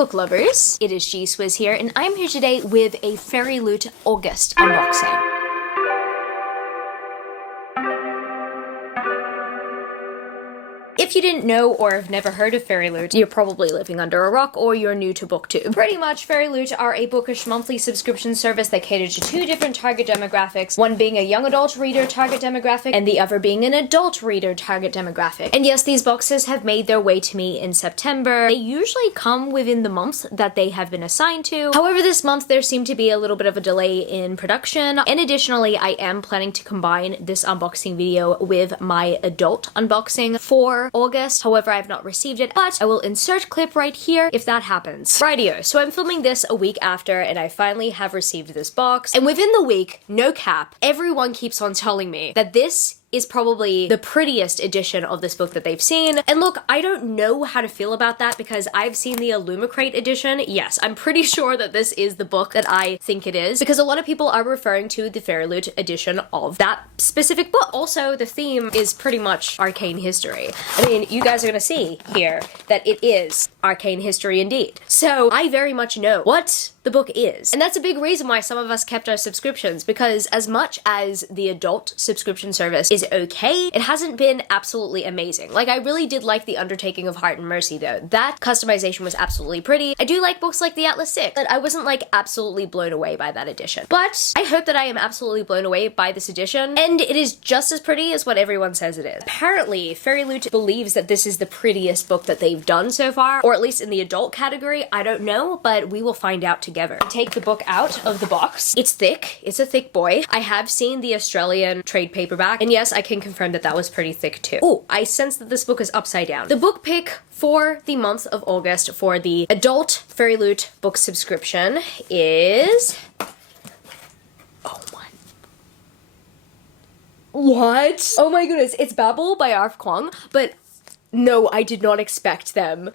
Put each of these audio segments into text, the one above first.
book lovers, it is G-Swizz here, and I'm here today with a FAIRYLOOT August unboxing. If you didn't know or have never heard of FAIRYLOOT, you're probably living under a rock or you're new to booktube. Pretty much, FAIRYLOOT are a bookish monthly subscription service that caters to two different target demographics, one being a young adult reader target demographic and the other being an adult reader target demographic. And yes, these boxes have made their way to me in September. They usually come within the months that they have been assigned to. However, this month there seemed to be a little bit of a delay in production, and additionally, I am planning to combine this unboxing video with my adult unboxing for August. However, I have not received it, but I will insert clip right here if that happens. Rightio, so I'm filming this a week after and I finally have received this box, and within the week, no cap, everyone keeps on telling me that this is probably the prettiest edition of this book that they've seen. And look, I don't know how to feel about that because I've seen the Illumicrate edition. Yes, I'm pretty sure that this is the book that I think it is because a lot of people are referring to the FAIRYLOOT edition of that specific book. Also, the theme is pretty much arcane history. I mean, you guys are gonna see here that it is arcane history indeed. So I very much know what the book is. And that's a big reason why some of us kept our subscriptions, because as much as the adult subscription service is okay, it hasn't been absolutely amazing. Like, I really did like The Undertaking of Heart and Mercy though. That customization was absolutely pretty. I do like books like The Atlas Six, but I wasn't like absolutely blown away by that edition. But I hope that I am absolutely blown away by this edition, and it is just as pretty as what everyone says it is. Apparently, FAIRYLOOT believes that this is the prettiest book that they've done so far, or at least in the adult category. I don't know, but we will find out together. I take the book out of the box. It's thick. It's a thick boy. I have seen the Australian trade paperback, and yes, I can confirm that that was pretty thick too. Oh, I sense that this book is upside down. The book pick for the month of August for the adult FAIRYLOOT book subscription is... oh my... what? Oh my goodness, it's Babel by R.F. Kuang, but no, I did not expect them.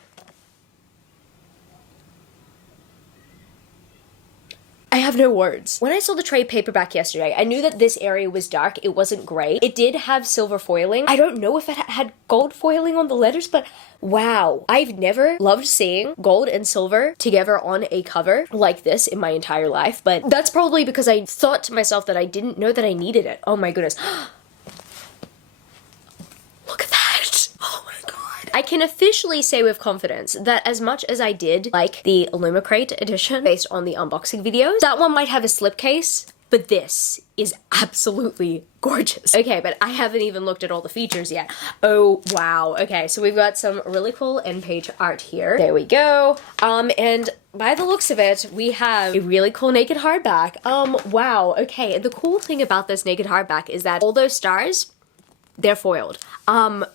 I have no words. When I saw the trade paperback yesterday, I knew that this area was dark. It wasn't gray. It did have silver foiling. I don't know if it had gold foiling on the letters, but wow. I've never loved seeing gold and silver together on a cover like this in my entire life, but that's probably because I thought to myself that I didn't know that I needed it. Oh my goodness. Look at that. I can officially say with confidence that as much as I did like the Illumicrate edition based on the unboxing videos, that one might have a slipcase, but this is absolutely gorgeous. Okay, but I haven't even looked at all the features yet. Oh, wow. Okay, so we've got some really cool end page art here. There we go. And by the looks of it, we have a really cool naked hardback. Wow. Okay, and the cool thing about this naked hardback is that all those stars, they're foiled. And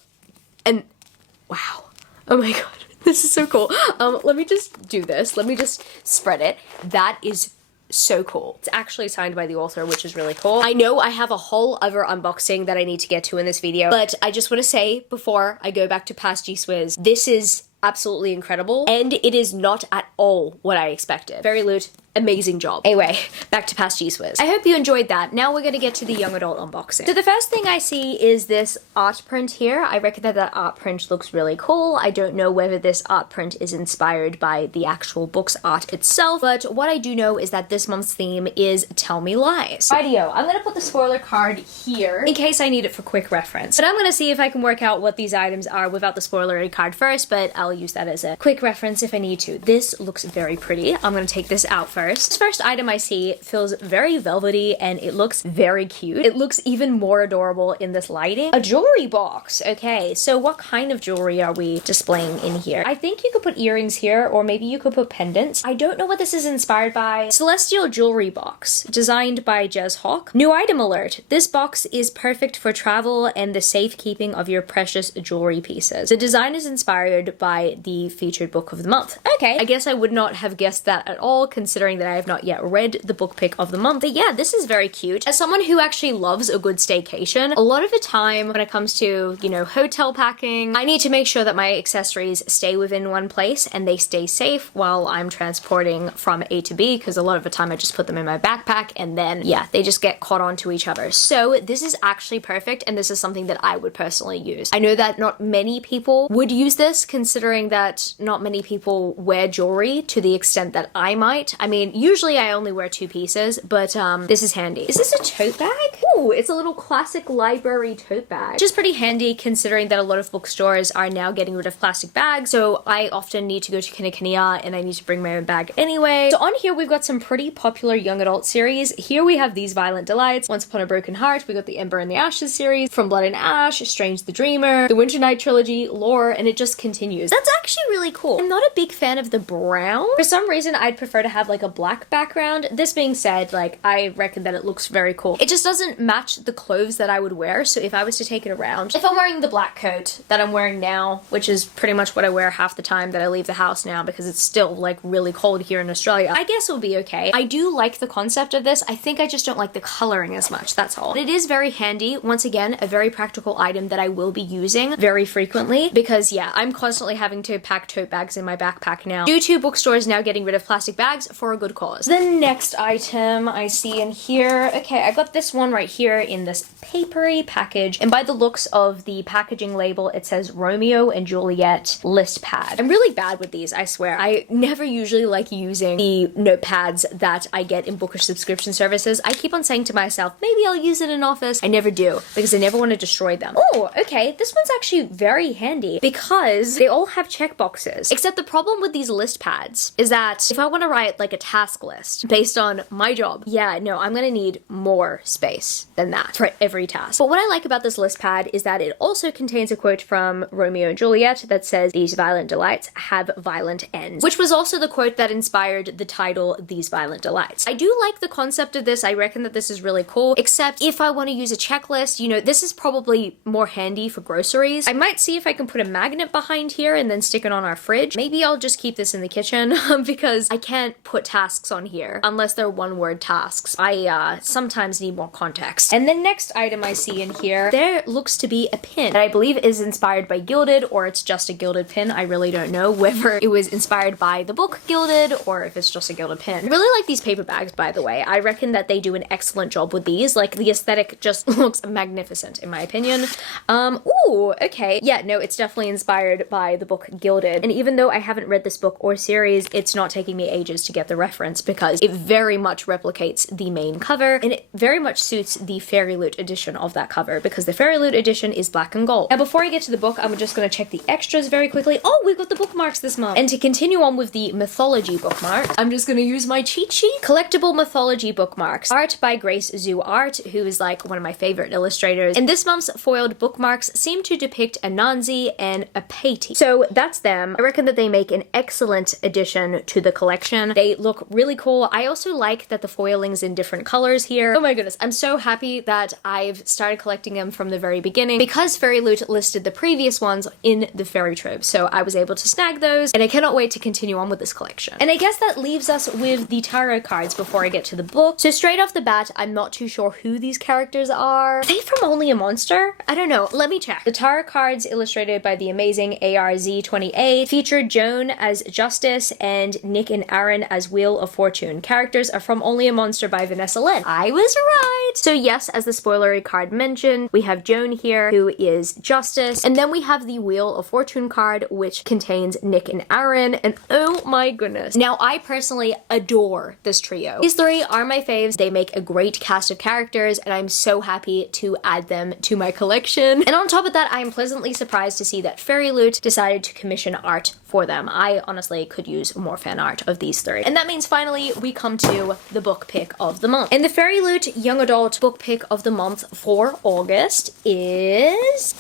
wow. Oh my god. This is so cool. Let me just do this. Let me just spread it. That is so cool. It's actually signed by the author, which is really cool. I know I have a whole other unboxing that I need to get to in this video, but I just want to say before I go back to past G-Swizz, this is absolutely incredible, and it is not at all what I expected. FAIRYLOOT, amazing job. Anyway, back to past G-Swizz. I hope you enjoyed that. Now we're gonna get to the young adult unboxing. So the first thing I see is this art print here. I reckon that that art print looks really cool. I don't know whether this art print is inspired by the actual book's art itself, but what I do know is that this month's theme is Tell Me Lies. Rightio, I'm gonna put the spoiler card here in case I need it for quick reference. But I'm gonna see if I can work out what these items are without the spoilery card first, but I'll use that as a quick reference if I need to. This looks very pretty. I'm gonna take this out first. This first item I see feels very velvety and it looks very cute. It looks even more adorable in this lighting. A jewelry box. Okay, so what kind of jewelry are we displaying in here? I think you could put earrings here, or maybe you could put pendants. I don't know what this is inspired by. Celestial jewelry box, designed by Gedsavanh. New item alert. This box is perfect for travel and the safekeeping of your precious jewelry pieces. The design is inspired by the featured book of the month. Okay, I guess I would not have guessed that at all, considering considering that I have not yet read the book pick of the month. But yeah, this is very cute. As someone who actually loves a good staycation, a lot of the time when it comes to, you know, hotel packing, I need to make sure that my accessories stay within one place and they stay safe while I'm transporting from A to B, because a lot of the time I just put them in my backpack and then, yeah, they just get caught onto each other. So this is actually perfect, and this is something that I would personally use. I know that not many people would use this, considering that not many people wear jewelry to the extent that I might. I mean, usually I only wear 2 pieces, but this is handy. Is this a tote bag? Ooh, it's a little classic library tote bag, which is pretty handy considering that a lot of bookstores are now getting rid of plastic bags, so I often need to go to Kinokuniya and I need to bring my own bag anyway. So on here we've got some pretty popular young adult series. Here we have These Violent Delights, Once Upon a Broken Heart, we got the Ember and the Ashes series, From Blood and Ash, Strange the Dreamer, the Winter Night trilogy, Lore, and it just continues. That's actually really cool. I'm not a big fan of the brown. For some reason I'd prefer to have like a black background. This being said, like, I reckon that it looks very cool. It just doesn't match the clothes that I would wear, so if I was to take it around, if I'm wearing the black coat that I'm wearing now, which is pretty much what I wear half the time that I leave the house now because it's still like really cold here in Australia, I guess it'll be okay. I do like the concept of this. I think I just don't like the coloring as much, that's all. It is very handy. Once again, a very practical item that I will be using very frequently because, yeah, I'm constantly having to pack tote bags in my backpack now due to bookstores now getting rid of plastic bags for a good cause. The next item I see in here, okay, I got this one right here in this papery package, and by the looks of the packaging label, it says Romeo and Juliet list pad. I'm really bad with these, I swear. I never usually like using the notepads that I get in bookish subscription services. I keep on saying to myself, maybe I'll use it in office. I never do because I never want to destroy them. Oh, okay, this one's actually very handy because they all have checkboxes. Except the problem with these list pads is that if I want to write like a task list based on my job, yeah, no, I'm gonna need more space than that for every task. But what I like about this list pad is that it also contains a quote from Romeo and Juliet that says, "These violent delights have violent ends," which was also the quote that inspired the title These Violent Delights. I do like the concept of this. I reckon that this is really cool, except if I want to use a checklist, you know, this is probably more handy for groceries. I might see if I can put a magnet behind here and then stick it on our fridge. Maybe I'll just keep this in the kitchen because I can't put tasks on here unless they're one-word tasks. I sometimes need more context. And the next item I see in here, there looks to be a pin that I believe is inspired by Gilded, or it's just a Gilded pin. I really don't know whether it was inspired by the book Gilded or if it's just a Gilded pin. I really like these paper bags, by the way. I reckon that they do an excellent job with these. Like, the aesthetic just looks magnificent in my opinion. Ooh, okay. Yeah, no, it's definitely inspired by the book Gilded. And even though I haven't read this book or series, it's not taking me ages to get the reference because it very much replicates the main cover, and it very much suits the FAIRYLOOT edition of that cover because the FAIRYLOOT edition is black and gold. Now, before I get to the book, I'm just going to check the extras very quickly. Oh, we've got the bookmarks this month. And to continue on with the mythology bookmarks, I'm just going to use my cheat sheet. Collectible mythology bookmarks. Art by Grace Zhu Art, who is like one of my favorite illustrators. And this month's foiled bookmarks seem to depict a Nanzi and a Pati. So that's them. I reckon that they make an excellent addition to the collection. They look really cool. I also like that the foiling's in different colors here. Oh my goodness, I'm so happy that I've started collecting them from the very beginning because FAIRYLOOT listed the previous ones in the Fairy Trove. So I was able to snag those, and I cannot wait to continue on with this collection. And I guess that leaves us with the tarot cards before I get to the book. So straight off the bat, I'm not too sure who these characters are. Are they from Only a Monster? I don't know. Let me check. The tarot cards illustrated by the amazing ARZ28 feature Joan as Justice and Nick and Aaron as Wheel of Fortune. Characters are from Only a Monster by Vanessa Lynn. I was right! So yes, as the spoilery card mentioned, we have Joan here, who is Justice, and then we have the Wheel of Fortune card, which contains Nick and Aaron, and oh my goodness. Now, I personally adore this trio. These three are my faves. They make a great cast of characters, and I'm so happy to add them to my collection. And on top of that, I am pleasantly surprised to see that FAIRYLOOT decided to commission art for them. I honestly could use more fan art of these three. And that means finally we come to the book pick of the month. And the FAIRYLOOT Young Adult book pick of the month for August is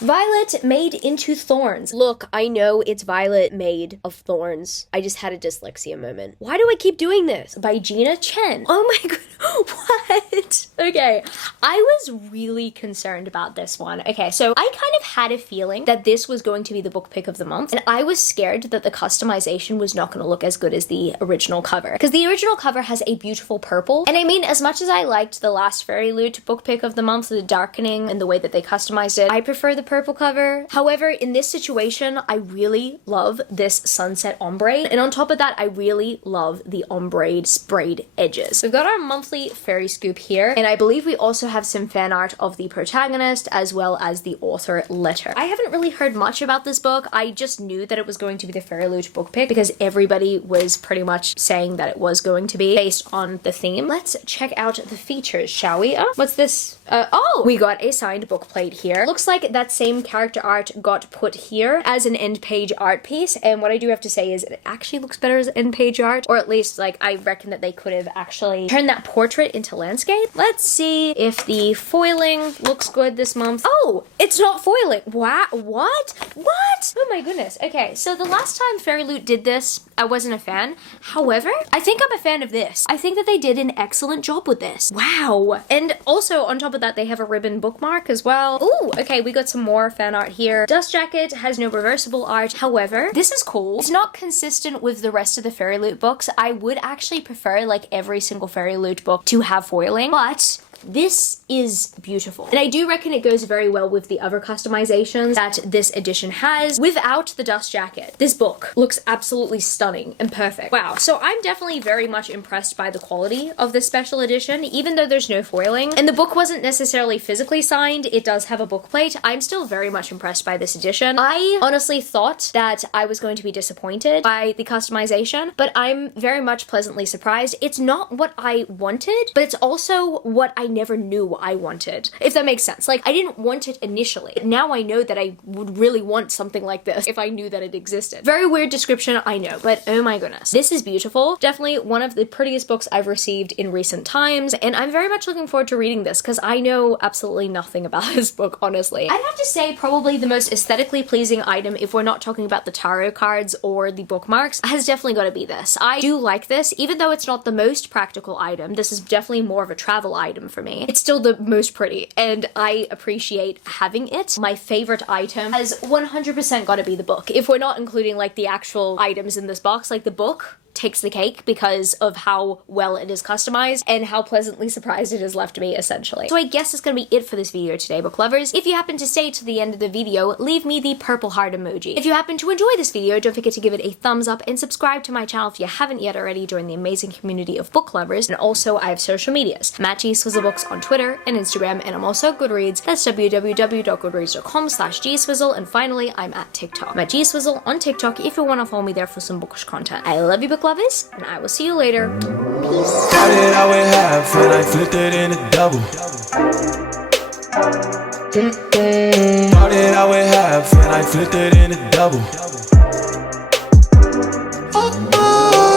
Violet made into thorns. Look, I know it's Violet made of thorns. I just had a dyslexia moment. Why do I keep doing this? By Gina Chen. Oh my god, what? Okay, I was really concerned about this one. Okay, so I kind of had a feeling that this was going to be the book pick of the month, and I was scared that the customization was not going to look as good as the original cover, because the original cover has a beautiful purple, and I mean, as much as I liked the last FAIRYLOOT book pick of the month, the darkening and the way that they customized it, I prefer the purple cover. However, in this situation, I really love this sunset ombre, and on top of that, I really love the ombre sprayed edges. We've got our monthly fairy scoop here, and I believe we also have some fan art of the protagonist as well as the author letter. I haven't really heard much about this book. I just knew that it was going to be the FAIRYLOOT book pick because everybody was pretty much saying that it was going to be based on the theme. Let's check out the features, shall we? What's this? Oh, we got a signed book plate here. Looks like that same character art got put here as an end page art piece, and what I do have to say is it actually looks better as end page art, or at least like I reckon that they could have actually turned that portrait into landscape. Let's see if the foiling looks good this month. Oh, it's not foiling. Wow, what? Oh my goodness. Okay, so the last time FAIRYLOOT did this, I wasn't a fan. However, I think I'm a fan of this. I think that they did an excellent job with this. Wow. And also on top of that, they have a ribbon bookmark as well. Ooh, okay, we got some more fan art here. Dust Jacket has no reversible art. However, this is cool. It's not consistent with the rest of the FAIRYLOOT books. I would actually prefer like every single FAIRYLOOT book to have foiling, but this is beautiful. And I do reckon it goes very well with the other customizations that this edition has without the dust jacket. This book looks absolutely stunning and perfect. Wow, so I'm definitely very much impressed by the quality of this special edition, even though there's no foiling. And the book wasn't necessarily physically signed, it does have a book plate. I'm still very much impressed by this edition. I honestly thought that I was going to be disappointed by the customization, but I'm very much pleasantly surprised. It's not what I wanted, but it's also what I never knew I wanted, if that makes sense. Like, I didn't want it initially. Now I know that I would really want something like this if I knew that it existed. Very weird description, I know, but oh my goodness. This is beautiful. Definitely one of the prettiest books I've received in recent times, and I'm very much looking forward to reading this because I know absolutely nothing about this book, honestly. I'd have to say probably the most aesthetically pleasing item, if we're not talking about the tarot cards or the bookmarks, has definitely got to be this. I do like this, even though it's not the most practical item. This is definitely more of a travel item for me. It's still the most pretty, and I appreciate having it. My favorite item has 100% got to be the book. If we're not including like the actual items in this box, like the book takes the cake because of how well it is customized and how pleasantly surprised it has left me, essentially. So I guess that's gonna be it for this video today, book lovers. If you happen to stay to the end of the video, leave me the purple heart emoji. If you happen to enjoy this video, don't forget to give it a thumbs up and subscribe to my channel if you haven't yet already. Join the amazing community of book lovers. And also, I have social medias. I'm at gswizzlebooks on Twitter and Instagram, and I'm also at Goodreads. That's www.goodreads.com/gswizzle. And finally, I'm at TikTok. I'm at gswizzle on TikTok if you want to follow me there for some bookish content. I love you, book lovers, and I will see you later. Peace. Started out with half and I flipped it into double. Started out with half and I flipped it into double.